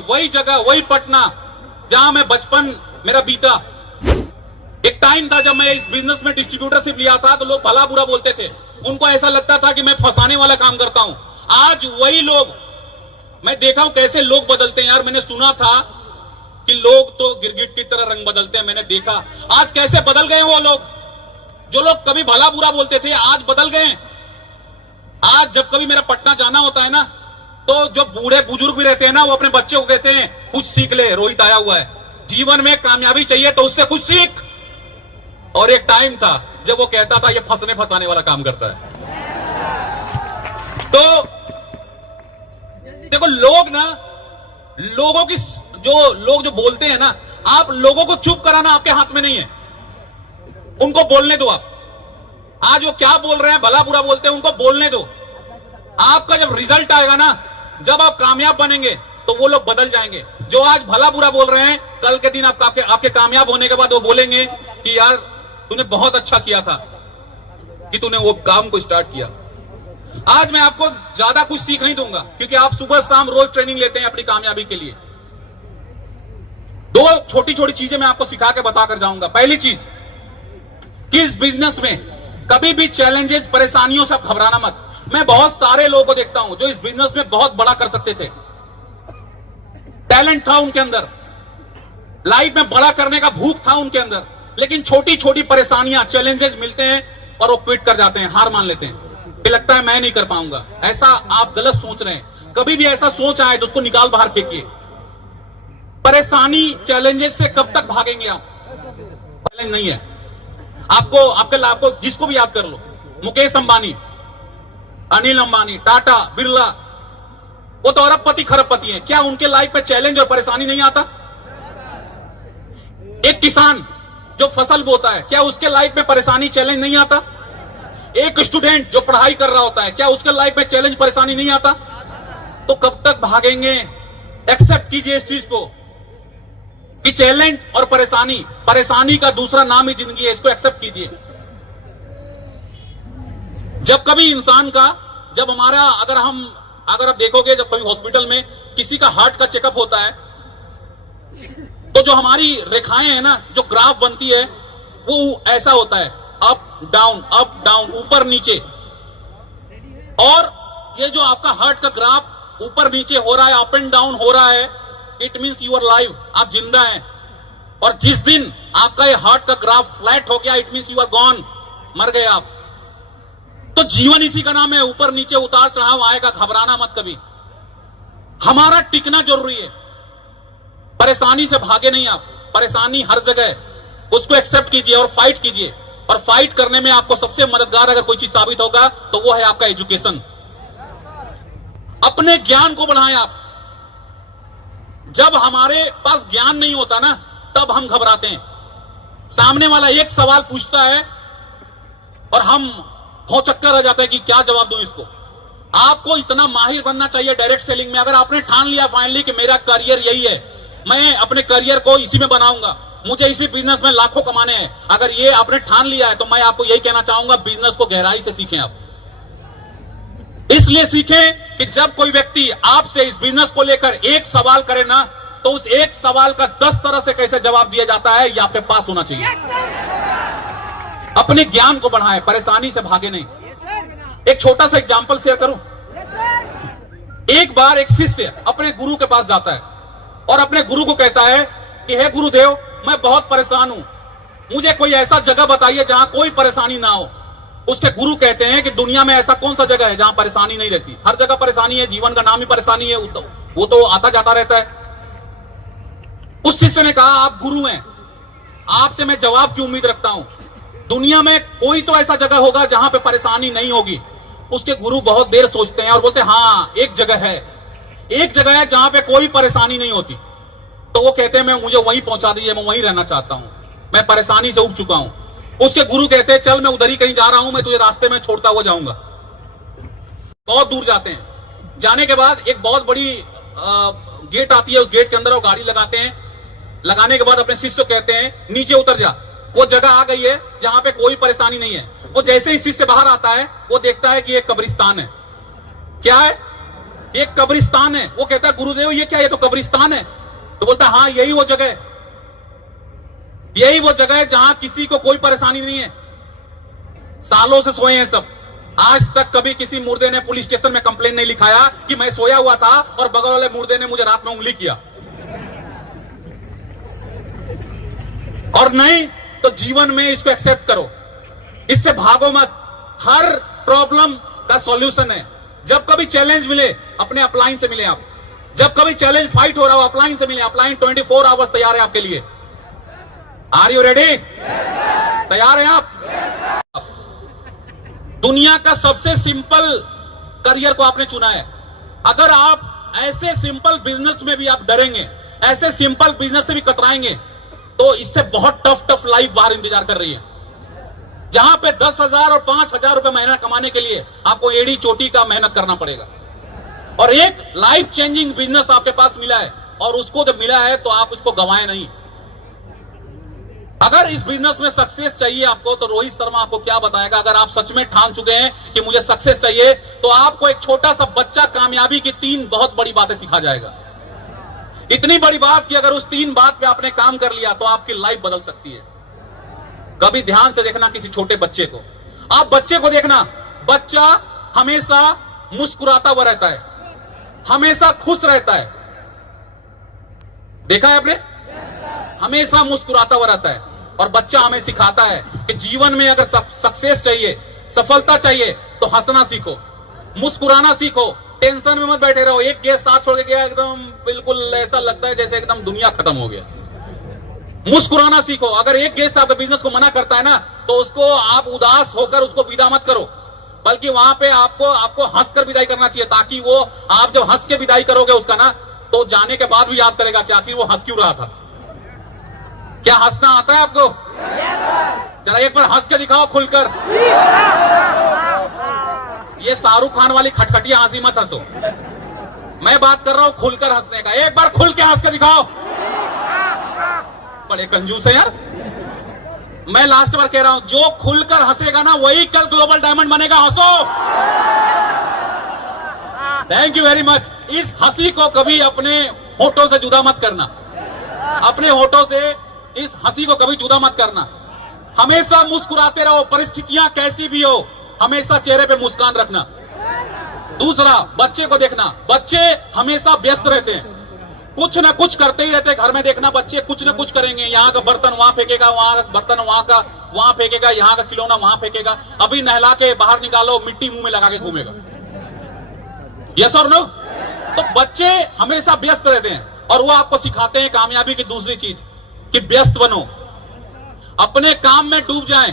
वही जगह, वही पटना जहां मैं बचपन मेरा बीता। एक टाइम था जब मैं इस बिजनेस में डिस्ट्रीब्यूटरशिप लिया था तो लोग भला बुरा बोलते थे, उनको ऐसा लगता था कि मैं फंसाने वाला काम करता हूं। आज वही लोग, मैं देखा हूं कैसे लोग बदलते हैं यार। मैंने सुना था कि लोग तो गिरगिट की तरह रंग बदलते हैं, मैंने देखा आज कैसे बदल गए वो लोग। जो लोग कभी भला बुरा बोलते थे आज बदल गए। आज जब कभी मेरा पटना जाना होता है ना, तो जो बूढ़े बुजुर्ग भी रहते हैं ना, वो अपने बच्चे को कहते हैं कुछ सीख ले, रोहित आया हुआ है, जीवन में कामयाबी चाहिए तो उससे कुछ सीख। और एक टाइम था जब वो कहता था ये फंसने फंसाने वाला काम करता है। तो देखो लोग ना, लोगों की लोग जो बोलते हैं ना, आप लोगों को चुप कराना आपके हाथ में नहीं है, उनको बोलने दो। आप आज वो क्या बोल रहे हैं, भला बुरा बोलते हैं, उनको बोलने दो। आपका जब रिजल्ट आएगा ना, जब आप कामयाब बनेंगे तो वो लोग बदल जाएंगे। जो आज भला बुरा बोल रहे हैं, कल के दिन आपके कामयाब होने के बाद वो बोलेंगे कि यार तूने बहुत अच्छा किया था कि तूने वो काम को स्टार्ट किया। आज मैं आपको ज्यादा कुछ सीख नहीं दूंगा, क्योंकि आप सुबह शाम रोज ट्रेनिंग लेते हैं अपनी कामयाबी के लिए। दो छोटी छोटी चीजें मैं आपको सिखा के बताकर जाऊंगा। पहली चीज कि इस बिजनेस में कभी भी चैलेंजेस, परेशानियों से घबराना मत। मैं बहुत सारे लोगों को देखता हूं जो इस बिजनेस में बहुत बड़ा कर सकते थे, टैलेंट था उनके अंदर, लाइफ में बड़ा करने का भूख था उनके अंदर, लेकिन छोटी छोटी परेशानियां, चैलेंजेस मिलते हैं और वो क्विट कर जाते हैं, हार मान लेते हैं कि लगता है मैं नहीं कर पाऊंगा। ऐसा आप गलत सोच रहे हैं। कभी भी ऐसा सोच आए तो उसको निकाल बाहर फेंकिए। परेशानी, चैलेंजेस से कब तक भागेंगे आप? चैलेंज नहीं है आपको, आपको जिसको भी याद कर लो, मुकेश अंबानी, अनिल अंबानी, टाटा, बिरला, वो तो अरबपति खरबपति हैं। क्या उनके लाइफ में चैलेंज और परेशानी नहीं आता? एक किसान जो फसल बोता है, क्या उसके लाइफ में परेशानी, चैलेंज नहीं आता? एक स्टूडेंट जो पढ़ाई कर रहा होता है, क्या उसके लाइफ में चैलेंज, परेशानी नहीं आता? तो कब तक भागेंगे? एक्सेप्ट कीजिए इस चीज को कि चैलेंज और परेशानी का दूसरा नाम ही जिंदगी है। इसको एक्सेप्ट कीजिए। जब कभी इंसान का, जब हमारा, अगर आप देखोगे, जब कभी हॉस्पिटल में किसी का हार्ट का चेकअप होता है, तो जो हमारी रेखाएं हैं ना, जो ग्राफ बनती है, वो ऐसा होता है, अप डाउन, ऊपर नीचे। और ये जो आपका हार्ट का ग्राफ ऊपर नीचे हो रहा है, अप एंड डाउन हो रहा है, it means you are live, आप जिंदा हैं। और जिस दिन आपका ये हार्ट का ग्राफ फ्लैट हो गया, it means you are gone, मर गए आप। तो जीवन इसी का नाम है, ऊपर नीचे उतार चढ़ाव आएगा, घबराना मत कभी। हमारा टिकना जरूरी है, परेशानी से भागे नहीं आप। परेशानी हर जगह है, उसको एक्सेप्ट कीजिए और फाइट कीजिए। और फाइट करने में आपको सबसे मददगार अगर कोई चीज साबित होगा तो वो है आपका एजुकेशन। अपने ज्ञान को बढ़ाएं आप। जब हमारे पास ज्ञान नहीं होता ना, तब हम घबराते हैं। सामने वाला एक सवाल पूछता है और हम हो चक्कर रह जाते हैं कि क्या जवाब दूं इसको। आपको इतना माहिर बनना चाहिए डायरेक्ट सेलिंग में। अगर आपने ठान लिया फाइनली कि मेरा करियर यही है, मैं अपने करियर को इसी में बनाऊंगा, मुझे इसी बिजनेस में लाखों कमाने हैं, अगर ये आपने ठान लिया है, तो मैं आपको यही कहना चाहूंगा, बिजनेस को गहराई से सीखें आप। इसलिए सीखें कि जब कोई व्यक्ति आपसे इस बिजनेस को लेकर एक सवाल करे ना, तो उस एक सवाल का 10 तरह से कैसे जवाब दिया जाता है, ये आपके पास होना चाहिए। अपने ज्ञान को बढ़ाएं, परेशानी से भागे नहीं। एक छोटा सा एग्जांपल शेयर करूं। एक बार एक शिष्य अपने गुरु के पास जाता है और अपने गुरु को कहता है कि हे गुरुदेव, मैं बहुत परेशान हूं, मुझे कोई ऐसा जगह बताइए जहां कोई परेशानी ना हो। उसके गुरु कहते हैं कि दुनिया में ऐसा कौन सा जगह है जहां परेशानी नहीं रहती? हर जगह परेशानी है, जीवन का नाम ही परेशानी है, वो तो आता जाता रहता है। उस शिष्य ने कहा, आप गुरु हैं, आपसे मैं जवाब की उम्मीद रखता हूं। दुनिया में कोई तो ऐसा जगह होगा जहां पे परेशानी नहीं होगी। उसके गुरु बहुत देर सोचते हैं और बोलते हैं, हाँ एक जगह है जहां पे कोई परेशानी नहीं होती। तो वो कहते हैं, मैं मुझे वहीं पहुंचा दीजिए, मैं वहीं रहना चाहता हूं, मैं परेशानी से उब चुका हूं। उसके गुरु कहते हैं, चल मैं उधर ही कहीं जा रहा हूं, मैं तुझे रास्ते में छोड़ता हुआ जाऊंगा। बहुत दूर जाते हैं। जाने के बाद एक बहुत बड़ी गेट आती है, उस गेट के अंदर वो गाड़ी लगाते हैं। लगाने के बाद अपने शिष्य को कहते हैं, नीचे उतर जा। वो जगह आ गई है जहां पे कोई परेशानी नहीं है। वो जैसे ही शिष्य बाहर आता है, वो देखता है कि एक कब्रिस्तान है। क्या है? एक कब्रिस्तान है। वो कहता है गुरुदेव ये क्या, ये तो कब्रिस्तान है। तो बोलता हाँ यही वो जगह है, यही वो जगह है जहां किसी को कोई परेशानी नहीं है। सालों से सोए हैं सब। आज तक कभी किसी मुर्दे ने पुलिस स्टेशन में कंप्लेन नहीं लिखाया कि मैं सोया हुआ था और बगल वाले मुर्दे ने मुझे रात में उंगली किया। और नहीं तो जीवन में इसको एक्सेप्ट करो, इससे भागो मत। हर प्रॉब्लम का सॉल्यूशन है। जब कभी चैलेंज मिले अपने अपलाइन से मिले आप। जब कभी चैलेंज फाइट हो रहा हो अपलाइन से मिले। अपलाइन 24 आवर्स तैयार है आपके लिए। Are you ready? तैयार हैं आप? दुनिया का सबसे सिंपल करियर को आपने चुना है। अगर आप ऐसे सिंपल बिजनेस में भी आप डरेंगे, ऐसे सिंपल बिजनेस से भी कतराएंगे, तो इससे बहुत टफ लाइफ बाहर इंतजार कर रही है, जहां पे 10,000 और 5,000 रुपए महीना कमाने के लिए आपको एड़ी चोटी का मेहनत करना पड़ेगा। और एक लाइफ चेंजिंग बिजनेस आपके पास मिला है, और उसको जब मिला है तो आप उसको गंवाए नहीं। अगर इस बिजनेस में सक्सेस चाहिए आपको, तो रोहित शर्मा आपको क्या बताएगा। अगर आप सच में ठान चुके हैं कि मुझे सक्सेस चाहिए, तो आपको एक छोटा सा बच्चा कामयाबी की 3 बहुत बड़ी बातें सिखा जाएगा। इतनी बड़ी बात कि अगर उस 3 बात पे आपने काम कर लिया तो आपकी लाइफ बदल सकती है। कभी ध्यान से देखना किसी छोटे बच्चे को। आप बच्चे को देखना, बच्चा हमेशा मुस्कुराता हुआ रहता है, हमेशा खुश रहता है। देखा है आपने? हमेशा मुस्कुराता हुआ रहता है। और बच्चा हमें सिखाता है कि जीवन में अगर सक्सेस चाहिए, सफलता चाहिए, तो हंसना सीखो, मुस्कुराना सीखो, टेंशन में मत बैठे रहो। एक गेस्ट साथ छोड़ के गया, एकदम बिल्कुल ऐसा लगता है जैसे एकदम दुनिया खत्म हो गया। मुस्कुराना सीखो। अगर एक गेस्ट आपके बिजनेस को मना करता है ना, तो उसको आप उदास होकर उसको विदा मत करो, बल्कि वहां पे आपको हंसकर विदाई करना चाहिए, ताकि वो आप जब हंस के विदाई करोगे उसका ना, तो जाने के बाद भी याद करेगा कि आखिर वो हंस क्यों रहा था। क्या हंसना आता है आपको? जरा एक बार हंस के दिखाओ खुलकर। ये शाहरुख खान वाली खटखटिया हंसी मत हंसो। मैं बात कर रहा हूं खुलकर हंसने का। एक बार खुल के हंस के दिखाओ। बड़े कंजूस है यार। मैं लास्ट बार कह रहा हूं, जो खुलकर हंसेगा ना वही कल ग्लोबल डायमंड बनेगा। हंसो। Thank you very much. इस हंसी को कभी अपने होठों से जुदा मत करना। अपने होठों से इस हंसी को कभी जुदा मत करना। हमेशा मुस्कुराते रहो, परिस्थितियां कैसी भी हो, हमेशा चेहरे पे मुस्कान रखना। दूसरा, बच्चे को देखना। बच्चे हमेशा व्यस्त रहते हैं, कुछ ना कुछ करते ही रहते हैं। घर में देखना, बच्चे कुछ ना कुछ करेंगे। यहाँ का बर्तन वहां फेंकेगा, वहां का बर्तन वहां फेंकेगा, यहाँ का खिलौना वहां फेंकेगा। अभी नहला के बाहर निकालो, मिट्टी मुंह में लगा के घूमेगा। यस और नो? तो बच्चे हमेशा व्यस्त रहते हैं, और वो आपको सिखाते हैं कामयाबी की दूसरी चीज, कि व्यस्त बनो, अपने काम में डूब जाएं,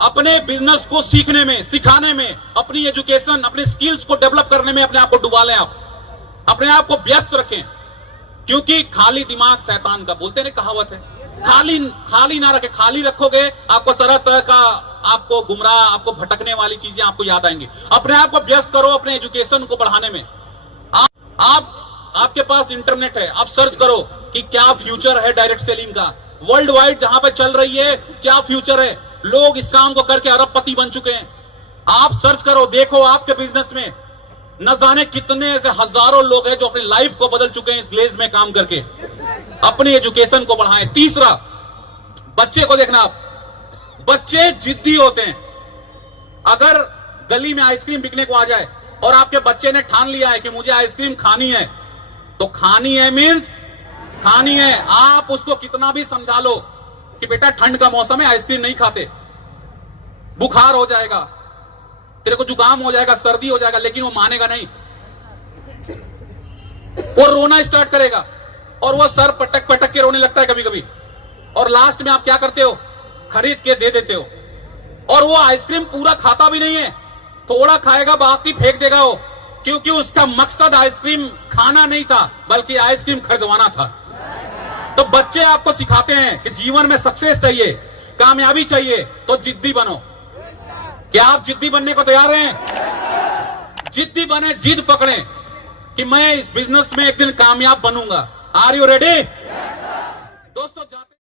अपने बिजनेस को सीखने में, सिखाने में, अपनी एजुकेशन, अपने स्किल्स को डेवलप करने में अपने आप को डुबा लें। आप अपने आप को व्यस्त रखें, क्योंकि खाली दिमाग शैतान का, बोलते हैं कहावत है। खाली ना रखे। खाली रखोगे आपको तरह तरह का, आपको गुमराह, आपको भटकने वाली चीजें आपको याद आएंगी। अपने आप को व्यस्त करो अपने एजुकेशन को बढ़ाने में। आपके पास इंटरनेट है, आप सर्च करो कि क्या फ्यूचर है डायरेक्ट सेलिंग का। वर्ल्ड वाइड जहां पे चल रही है, क्या फ्यूचर है। लोग इस काम को करके अरबपति बन चुके हैं। आप सर्च करो, देखो आपके बिजनेस में न जाने कितने ऐसे हजारों लोग हैं जो अपनी लाइफ को बदल चुके हैं इस ग्लेज में काम करके। अपनी एजुकेशन को बढ़ाएं। तीसरा, बच्चे को देखना। आप बच्चे जिद्दी होते हैं। अगर गली में आइसक्रीम बिकने को आ जाए और आपके बच्चे ने ठान लिया है कि मुझे आइसक्रीम खानी है, तो खानी है मीन्स खानी है। आप उसको कितना भी समझा लो कि बेटा ठंड का मौसम है, आइसक्रीम नहीं खाते, बुखार हो जाएगा, तेरे को जुकाम हो जाएगा, सर्दी हो जाएगा, लेकिन वो मानेगा नहीं। वो रोना स्टार्ट करेगा, और वो सर पटक पटक के रोने लगता है कभी कभी। और लास्ट में आप क्या करते हो? खरीद के दे देते हो। और वो आइसक्रीम पूरा खाता भी नहीं है, थोड़ा खाएगा, बाकी फेंक देगा वो, क्योंकि उसका मकसद आइसक्रीम खाना नहीं था, बल्कि आइसक्रीम खरीदवाना था। तो बच्चे आपको सिखाते हैं कि जीवन में सक्सेस चाहिए, कामयाबी चाहिए, तो जिद्दी बनो। क्या आप जिद्दी बनने को तैयार हैं? जिद्दी बने, जिद पकड़े कि मैं इस बिजनेस में एक दिन कामयाब बनूंगा। Are you ready? दोस्तों,